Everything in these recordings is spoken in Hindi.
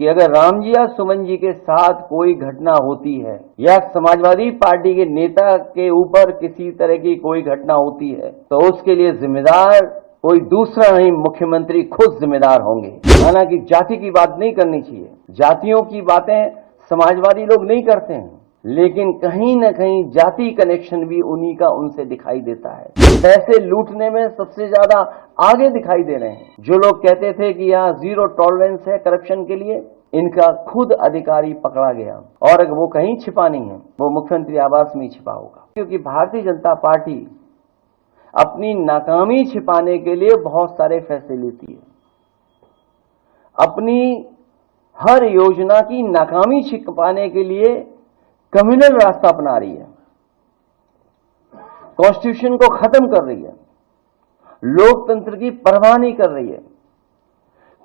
कि अगर राम जी या सुमन जी के साथ कोई घटना होती है या समाजवादी पार्टी के नेता के ऊपर किसी तरह की कोई घटना होती है तो उसके लिए जिम्मेदार कोई दूसरा नहीं, मुख्यमंत्री खुद जिम्मेदार होंगे। हालांकि जाति की बात नहीं करनी चाहिए, जातियों की बातें समाजवादी लोग नहीं करते हैं, लेकिन कहीं न कहीं जाति कनेक्शन भी उन्हीं का उनसे दिखाई देता है। पैसे लूटने में सबसे ज्यादा आगे दिखाई दे रहे हैं। जो लोग कहते थे कि यहाँ जीरो टॉलरेंस है करप्शन के लिए, इनका खुद अधिकारी पकड़ा गया और वो कहीं छिपा नहीं है, वो मुख्यमंत्री आवास में ही छिपा होगा। क्योंकि भारतीय जनता पार्टी अपनी नाकामी छिपाने के लिए बहुत सारे फैसले लेती है। अपनी हर योजना की नाकामी छिपाने के लिए कम्युनल रास्ता अपना रही है, कॉन्स्टिट्यूशन को खत्म कर रही है, लोकतंत्र की परवाह नहीं कर रही है,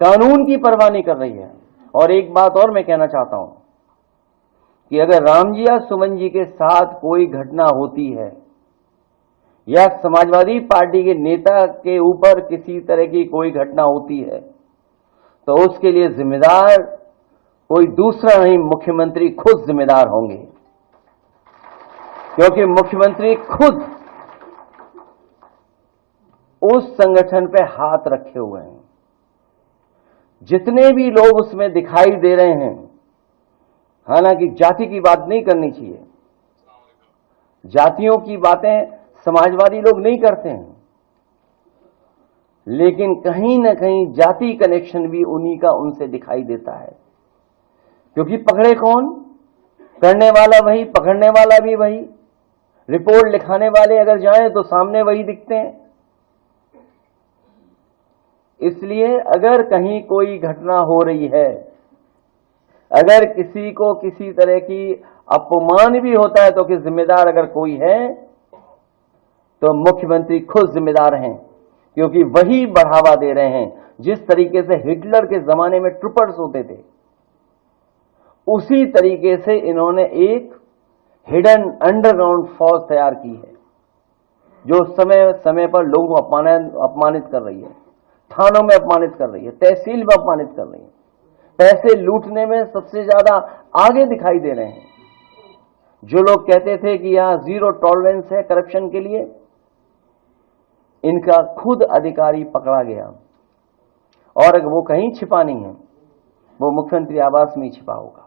कानून की परवाह नहीं कर रही है। और एक बात और मैं कहना चाहता हूं कि अगर राम जी या सुमन जी के साथ कोई घटना होती है या समाजवादी पार्टी के नेता के ऊपर किसी तरह की कोई घटना होती है तो उसके लिए जिम्मेदार कोई दूसरा नहीं, मुख्यमंत्री खुद जिम्मेदार होंगे। क्योंकि मुख्यमंत्री खुद उस संगठन पे हाथ रखे हुए हैं। जितने भी लोग उसमें दिखाई दे रहे हैं, हालांकि जाति की बात नहीं करनी चाहिए, जातियों की बातें समाजवादी लोग नहीं करते हैं, लेकिन कहीं न कहीं जाति कनेक्शन भी उन्हीं का उनसे दिखाई देता है। क्योंकि पकड़े कौन? करने वाला वही, पकड़ने वाला भी वही, रिपोर्ट लिखाने वाले अगर जाएं तो सामने वही दिखते हैं। इसलिए अगर कहीं कोई घटना हो रही है, अगर किसी को किसी तरह की अपमान भी होता है तो कि जिम्मेदार अगर कोई है तो मुख्यमंत्री खुद जिम्मेदार हैं। क्योंकि वही बढ़ावा दे रहे हैं। जिस तरीके से हिटलर के जमाने में ट्रूपर्स होते थे, उसी तरीके से इन्होंने एक हिडन अंडरग्राउंड फौज तैयार की है, जो समय समय पर लोगों को अपमानित कर रही है, थानों में अपमानित कर रही है, तहसील में अपमानित कर रही है, पैसे लूटने में सबसे ज्यादा आगे दिखाई दे रहे हैं। जो लोग कहते थे कि यहां जीरो टॉलरेंस है करप्शन के लिए, इनका खुद अधिकारी पकड़ा गया और वो कहीं छिपा नहीं है, वो मुख्यमंत्री आवास में ही छिपा होगा।